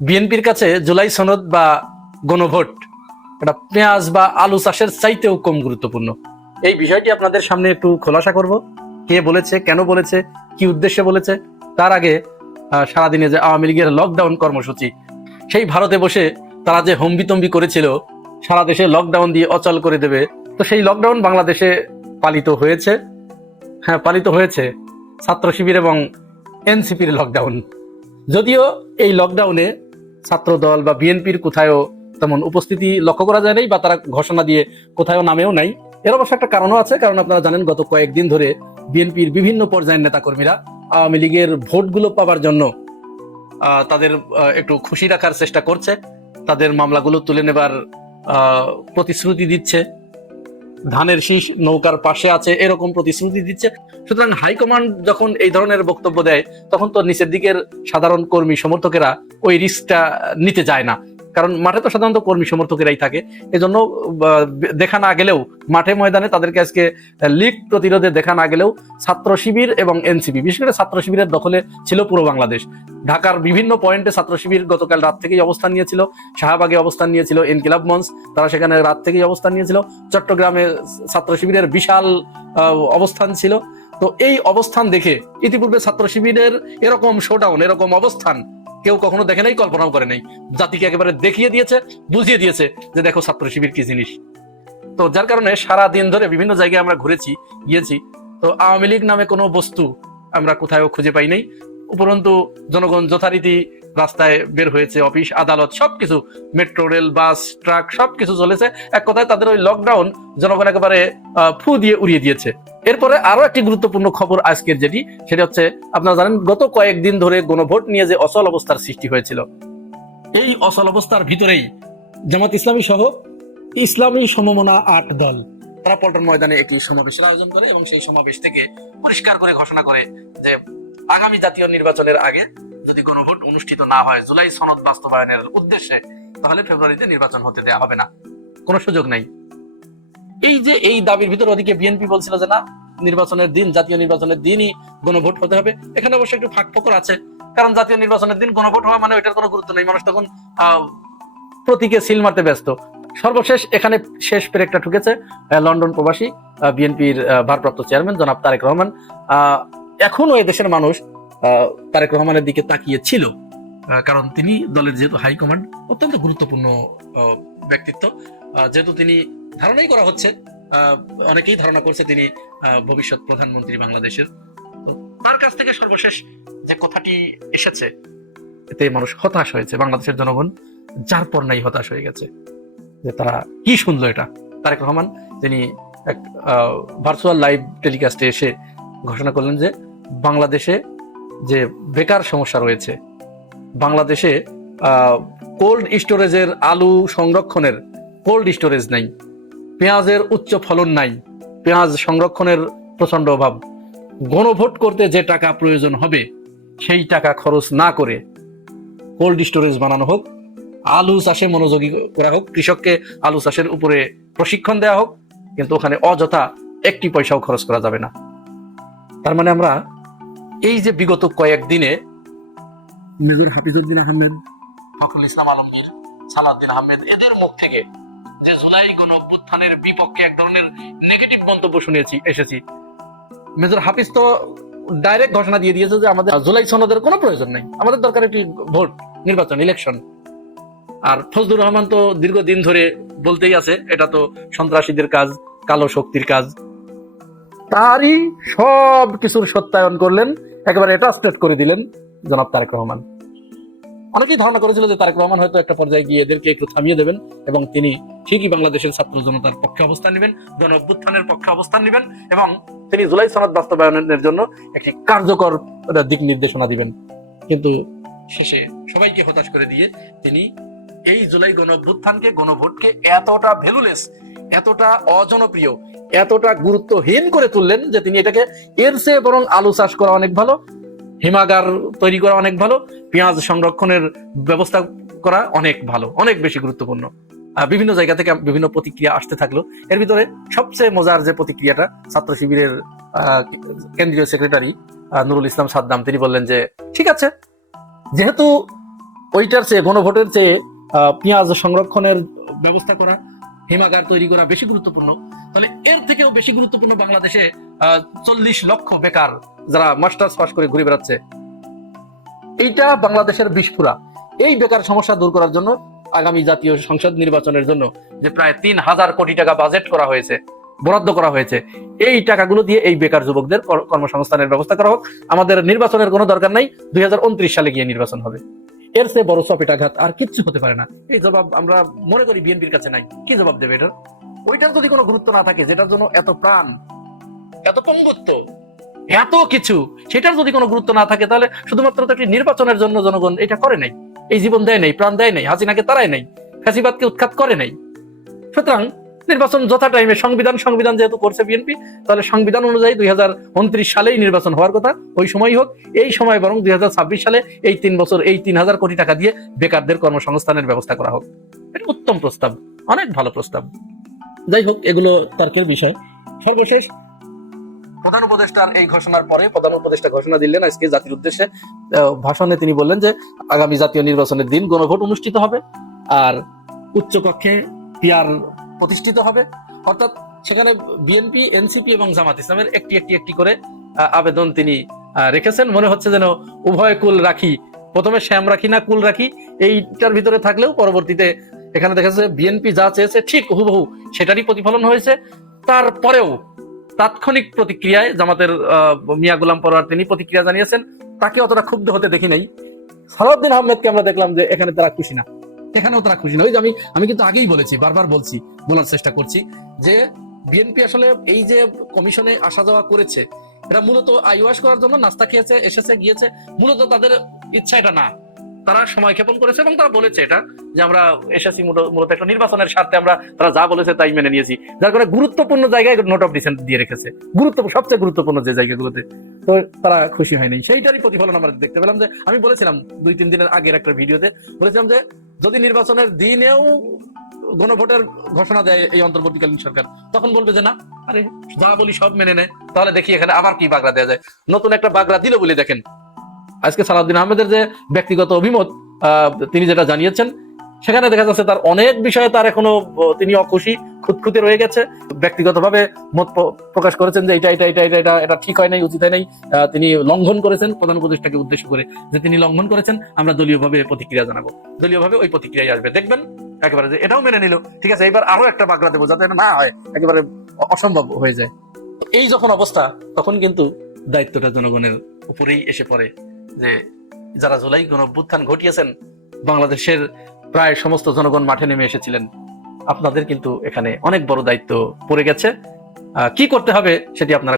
বিএনপির কাছে জুলাই সনদ বা গণভোট এটা পেঁয়াজ বা আলু চাষের চাইতেও কম গুরুত্বপূর্ণ। এই বিষয়টি আপনাদের সামনে একটু খোলাসা করব। কে বলেছে, কেন বলেছে, কি উদ্দেশ্যে বলেছে। তার আগে সারাদিনে যে আওয়ামী লীগের লকডাউন কর্মসূচি, সেই ভারতে বসে তারা যে হম্বিতম্বি করেছিল সারা দেশে লকডাউন দিয়ে অচল করে দেবে, তো সেই লকডাউন বাংলাদেশে পালিত হয়েছে। হ্যাঁ, পালিত হয়েছে ছাত্র শিবির এবং এনসিপির লকডাউন। যদিও এই লকডাউনে ছাত্র দল বা বিএনপির কোথাও তেমন উপস্থিতি লক্ষ্য করা যায় নাই, বা তারা ঘোষণা দিয়ে কোথাও নামেও নাই। এর অবশ্য একটা কারণও আছে, কারণ আপনারা জানেন গত কয়েকদিন ধরে বিএনপির বিভিন্ন পর্যায়ের নেতাকর্মীরা আওয়ামী লীগের ভোটগুলো পাবার জন্য তাদের একটু খুশি রাখার চেষ্টা করছে, তাদের মামলাগুলো তুলে নেবার প্রতিশ্রুতি দিচ্ছে, ধানের শীষ নৌকার পাশে আছে এরকম প্রতিশ্রুতি দিচ্ছে। সুতরাং হাইকমান্ড যখন এই ধরনের বক্তব্য দেয়, তখন তো নিচের দিকের সাধারণ কর্মী সমর্থকেরা ওই রিস্কটা নিতে যায় না, কারণ মাঠে তো সাধারণত কর্মী সমর্থকেরাই থাকে। এজন্য দেখা না গেলেও মাঠে ময়দানে তাদেরকে আজকে লীগ প্রতিরোধে দেখা না গেলেও ছাত্র শিবির এবং এনসিপি, বিশেষ করে ছাত্র শিবিরের দখলে ছিল পুরো বাংলাদেশ। ঢাকার বিভিন্ন পয়েন্টে ছাত্র শিবির গতকাল রাত থেকেই অবস্থান নিয়েছিল, শাহবাগে অবস্থান নিয়েছিল ইনকিলাব মঞ্চ, তারা সেখানে রাত থেকেই অবস্থান নিয়েছিল। চট্টগ্রামে ছাত্র শিবিরের বিশাল অবস্থান ছিল। তো এই অবস্থান দেখে ইতিপূর্বে ছাত্র শিবিরের এরকম শোডাউন, এরকম অবস্থান কেউ কখনো দেখে নাই, কল্পনাও করে নাই। জাতিকে একেবারে দেখিয়ে দিয়েছে, বুঝিয়ে দিয়েছে যে দেখো ছাত্র শিবির কি জিনিস। তো যার কারণে সারা দিন ধরে বিভিন্ন জায়গায় আমরা গিয়েছি। তো আওয়ামী লীগ নামে কোনো বস্তু আমরা কোথাও খুঁজে পাই নাই। উপরন্তু জনগণ যথারীতি রাস্তায় বের হয়েছে, অফিস আদালত সবকিছু, মেট্রো রেল বাস ট্রাক সবকিছু চলেছে। এক কথায় তাদের ওই লকডাউন জনগণ একেবারে ফু দিয়ে উড়িয়ে দিয়েছে। এরপরে আরো একটি গুরুত্বপূর্ণ খবর আজকের, যেটি সেটা হচ্ছে আপনারা জানেন গত কয়েকদিন ধরে গণভোট নিয়ে যে অচল অবস্থার সৃষ্টি হয়েছিল, এই অচল অবস্থার ভিতরেই জামাত ইসলামী সহ ইসলামী সমমনা 8 দল তারা পল্টন ময়দানে একটি সমাবেশের আয়োজন করে এবং সেই সমাবেশ থেকে পরিষ্কার করে ঘোষণা করে যে আগামী জাতীয় নির্বাচনের আগে যদি গণভোট অনুষ্ঠিত না হয় জুলাই সনদ বাস্তবায়নের উদ্দেশ্যে, তাহলে ফেব্রুয়ারিতে নির্বাচন হতে দেওয়া হবে না, কোনো সুযোগ নাই। এই যে এই দাবির ভিতরে ওদিকে বিএনপি বলছিল যে না, নির্বাচনের দিন, জাতীয় নির্বাচনের দিনই গণভোট হতে হবে। এখানে অবশ্যই একটু ফাঁকফোকর আছে, কারণ জাতীয় নির্বাচনের দিন গণভোট হওয়া মানে ওইটার কোনো গুরুত্ব নেই, মানুষ তখন প্রতীকে সিল মারতে ব্যস্ত। সর্বশেষ এখানে শেষ পেরেকটা ঠুকেছে লন্ডন প্রবাসী বিএনপির ভারপ্রাপ্ত চেয়ারম্যান জনাব তারেক রহমান। এখনো এদেশের মানুষ তারেক রহমানের দিকে তাকিয়ে ছিল, কারণ তিনি দলের যেহেতু হাইকমান্ড, অত্যন্ত গুরুত্বপূর্ণ ব্যক্তিত্ব। যেহেতু তিনি ধারণাই করা হচ্ছে, অনেকেই ধারণা করছে তিনি ভবিষ্যৎ প্রধানমন্ত্রী বাংলাদেশের। তো তার কাছ থেকে সর্বশেষ যে কথাটি এসেছে, এতে মানুষ হতাশ হয়েছে, বাংলাদেশের জনগণ যার পর নাই হতাশ হয়ে গেছে যে তারা কি শুনলো। এটা তারেক রহমান তিনি এক ভার্চুয়াল লাইভ টেলিকাস্টে এসে ঘোষণা করলেন যে বাংলাদেশে যে বেকার সমস্যা রয়েছে, বাংলাদেশে কোল্ড স্টোরেজের আলু সংরক্ষণের কোল্ড স্টোরেজ নাই, পেঁয়াজের উচ্চ ফলন নাই, পেঁয়াজ সংরক্ষণের প্রচন্ড অভাব, গণভোট করতে যে টাকা প্রয়োজন হবে সেই টাকা খরচ না করে কোল্ড স্টোরেজ বানানো হোক, আলু চাষে মনোযোগী করা হোক, কৃষককে আলু চাষের উপরে প্রশিক্ষণ দেওয়া হোক, কিন্তু ওখানে অযথা একটি পয়সাও খরচ করা যাবে না। তার মানে আমরা এই যে বিগত কয়েকদিনে মেজর হাফিজউদ্দিন আহমেদ, ফখরুল ইসলাম আলমগীর, সালাউদ্দিন আহমেদ এদের মুখ থেকে যে জুলাই গণ অভ্যুত্থানের বিপক্ষে এক ধরনের নেগেটিভ মন্তব্য এসেছি, মেজর হাফিজ তো ডাইরেক্ট ঘোষণা দিয়ে দিয়েছে যে আমাদের জুলাই সনদের কোনো প্রয়োজন নেই, আমাদের দরকার একটি ভোট, নির্বাচন, ইলেকশন। আর ফজলুর রহমান তো দীর্ঘদিন ধরে বলতেই আছে এটা তো সন্ত্রাসীদের কাজ, কালো শক্তির কাজ। তারই সব কিছুর সত্যায়ন করলেন, একেবারে এটা স্টেট করে দিলেন জনাব তারেক রহমান। অনেকেই ধারণা করেছিল যে তারেক রহমান হয়তো একটা পর্যায়ে গিয়ে এদেরকে একটু থামিয়ে দেবেন এবং তিনি ঠিকই বাংলাদেশের ছাত্র জনতার পক্ষে অবস্থান নেবেন, গণ অভ্যুত্থানের পক্ষে অবস্থান নেবেন এবং তিনি জুলাই সনদ বাস্তবায়নের জন্য একটি কার্যকর দিক নির্দেশনা দিবেন। কিন্তু শেষে সবাইকে হতাশ করে দিয়ে তিনি এই জুলাই গণ অভ্যুত্থানকে, গণভোটকে এতটা ভ্যালুলেস, এতটা অজনপ্রিয়, এতটা গুরুত্বহীন করে তুললেন যে তিনি এটাকে এর চেয়ে বরং আলু চাষ করা অনেক ভালো, হিমাগার তৈরি করা অনেক ভালো, পেঁয়াজ সংরক্ষণের ব্যবস্থা করা অনেক ভালো, অনেক বেশি গুরুত্বপূর্ণ। বিভিন্ন জায়গা থেকে বিভিন্ন প্রতিক্রিয়া আসতে থাকলো। এর ভিতরে সবচেয়ে মজার যে প্রতিক্রিয়াটা, ছাত্র শিবিরের কেন্দ্রীয় সেক্রেটারি নুরুল ইসলাম সাদ্দাম তিনি বললেন যে ঠিক আছে, যেহেতু ওইটার চেয়ে গণভোটের চেয়ে পেঁয়াজ সংরক্ষণের ব্যবস্থা করা, হিমাগার তৈরি করা বেশি গুরুত্বপূর্ণ, তাহলে এর থেকেও বেশি গুরুত্বপূর্ণ বাংলাদেশে 40 লক্ষ বেকার যারা মাস্টার্স পাস করে ঘুরে বেড়াচ্ছে, এইটা বাংলাদেশের বিস্ফোরা। এই বেকার সমস্যা দূর করার জন্য আগামী জাতীয় সংসদ নির্বাচনের জন্য যে প্রায় 3000 কোটি টাকা বাজেট করা হয়েছে, বরাদ্দ করা হয়েছে, এই টাকাগুলো দিয়ে এই বেকার যুবকদের কর্মসংস্থানের ব্যবস্থা করা হোক। আমাদের নির্বাচনের কোনো দরকার নাই, 2029 সালে গিয়ে নির্বাচন হবে। এর চেয়ে বড় চপেটাঘাত আর কিচ্ছু হতে পারে না। এই জবাব আমরা মনে করি বিএনপির কাছে নাই। কি জবাব দেবে এটার? ওইটার যদি কোনো গুরুত্ব না থাকে, যেটার জন্য এত প্রাণ, এত পঙ্গত্ব, এত কিছু, সেটার যদি কোনো গুরুত্ব না থাকে, তাহলে শুধুমাত্র তো একটি নির্বাচনের জন্য জনগণ এটা করে নাই, এই জীবন দেয় নাই, প্রাণ দেয় নাই, হাসিনাকে তারাই নাই, ফ্যাসিবাদকে উৎখাত করে নাই। সুতরাং নির্বাচন যথা টাইমে, সংবিধান যেহেতু করছে বিএনপি, তাহলে সংবিধান অনুযায়ী 2029 সালেই নির্বাচন হওয়ার কথা, ওই সময় হোক। এই সময় বরং 2026 সালে এই 3 বছর এই 3000 কোটি টাকা দিয়ে বেকারদের কর্মসংস্থানের ব্যবস্থা করা হোক। এটা উত্তম প্রস্তাব, অনেক ভালো প্রস্তাব। যাই হোক, এগুলো তর্কের বিষয়। সর্বশেষ প্রধান উপদেষ্টার এই ঘোষণার পরে প্রধান উপদেষ্টা ঘোষণা দিলেন আজকে জাতির উদ্দেশ্যে ভাষণে। তিনি বললেন যে আগামী জাতীয় নির্বাচনের দিন গণভোট অনুষ্ঠিত হবে আর উচ্চকক্ষে পিআর প্রতিষ্ঠিত হবে। অর্থাৎ সেখানে বিএনপি, এনসিপি এবং জামাত ইসলামের একটি করে আবেদন তিনি রেখেছেন। মনে হচ্ছে যেন উভয় কুল রাখি, প্রথমে শ্যাম রাখি না কুল রাখি, এইটার ভিতরে থাকলেও পরবর্তীতে এখানে দেখা যাচ্ছে বিএনপি যা চেয়েছে ঠিক হুবহু সেটারই প্রতিফলন হয়েছে। তারপরেও তাৎক্ষণিক প্রতিক্রিয়ায় জামাতের মিয়া গোলাম পরোয়ার তিনি প্রতিক্রিয়া জানিয়েছেন, তাকে অতটা ক্ষুব্ধ হতে দেখি নাই। সালাউদ্দিন আহমেদকে আমরা দেখলাম যে এখানে তারা খুশি না, এখানেও তারা খুশি না। ওই যে আমি কিন্তু আগেই বলেছি, বারবার বলছি, বলার চেষ্টা করছি যে বিএনপি আসলে এই যে কমিশনে আসা যাওয়া করেছে, এটা মূলত আইওয়াস করার জন্য, নাস্তা খেয়েছে, এসেছে গিয়েছে, মূলত তাদের ইচ্ছা এটা না। তারা সময় ক্ষেপণ করেছে এবং তারা বলেছে এটা যে আমরা এসেছি মূলত একটা নির্বাচনের স্বার্থে, আমরা তারা যা বলেছে তাই মেনে নিয়েছি। যার কারণে গুরুত্বপূর্ণ জায়গায় নোট অফ ডিসেন্ট দিয়ে রেখেছে, সবচেয়ে গুরুত্বপূর্ণ যে জায়গাগুলোতে, তো তারা খুশি হয়নি। সেইটারই প্রতিফলন আমরা দেখতে পেলাম। যে আমি বলেছিলাম 2-3 দিনের আগের একটা ভিডিওতে, বলেছিলাম যে যদি নির্বাচনের দিনেও গণভোটের ঘোষণা দেয় এই অন্তর্বর্তীকালীন সরকার, তখন বলবে যে না, আরে যা বলি সব মেনে নেয়, তাহলে দেখি এখানে আবার কি বাগড়া দেওয়া যায়। নতুন একটা বাগড়া দিল বলে দেখেন আজকে সালাউদ্দিন আহমেদের যে ব্যক্তিগত অভিমত তিনি যেটা জানিয়েছেন, সেখানে দেখা যাচ্ছে তার অনেক বিষয়ে তার এখনো তিনি অখুশি, খুঁতখুঁতে রয়ে গেছে। ব্যক্তিগতভাবে মত প্রকাশ করেছেন যে এটা ঠিক হয় নাই, উচিত হয় নাই, তিনি লঙ্ঘন করেছেন। প্রধান উপদেষ্টাকে উদ্দেশ্য করে যে তিনি লঙ্ঘন করেছেন, আমরা দলীয়ভাবে প্রতিক্রিয়া জানাবো, দলীয়ভাবে ওই প্রতিক্রিয়ায় আসবে। দেখবেন একেবারে যে এটাও মেনে নিল, ঠিক আছে, এবার আরো একটা বাগড়া দেবো যাতে না হয় একেবারে অসম্ভব হয়ে যায়। এই যখন অবস্থা, তখন কিন্তু দায়িত্বটা জনগণের উপরেই এসে পড়ে যে যারা জুলাই গণঅভ্যুত্থান ঘটিয়েছেন, বাংলাদেশের প্রায় সমস্ত জনগণ মাঠে নেমে এসেছিলেন, আপনাদের কিন্তু এখানে অনেক বড় দায়িত্ব পড়ে গেছে। কি করতে হবে সেটি আপনারা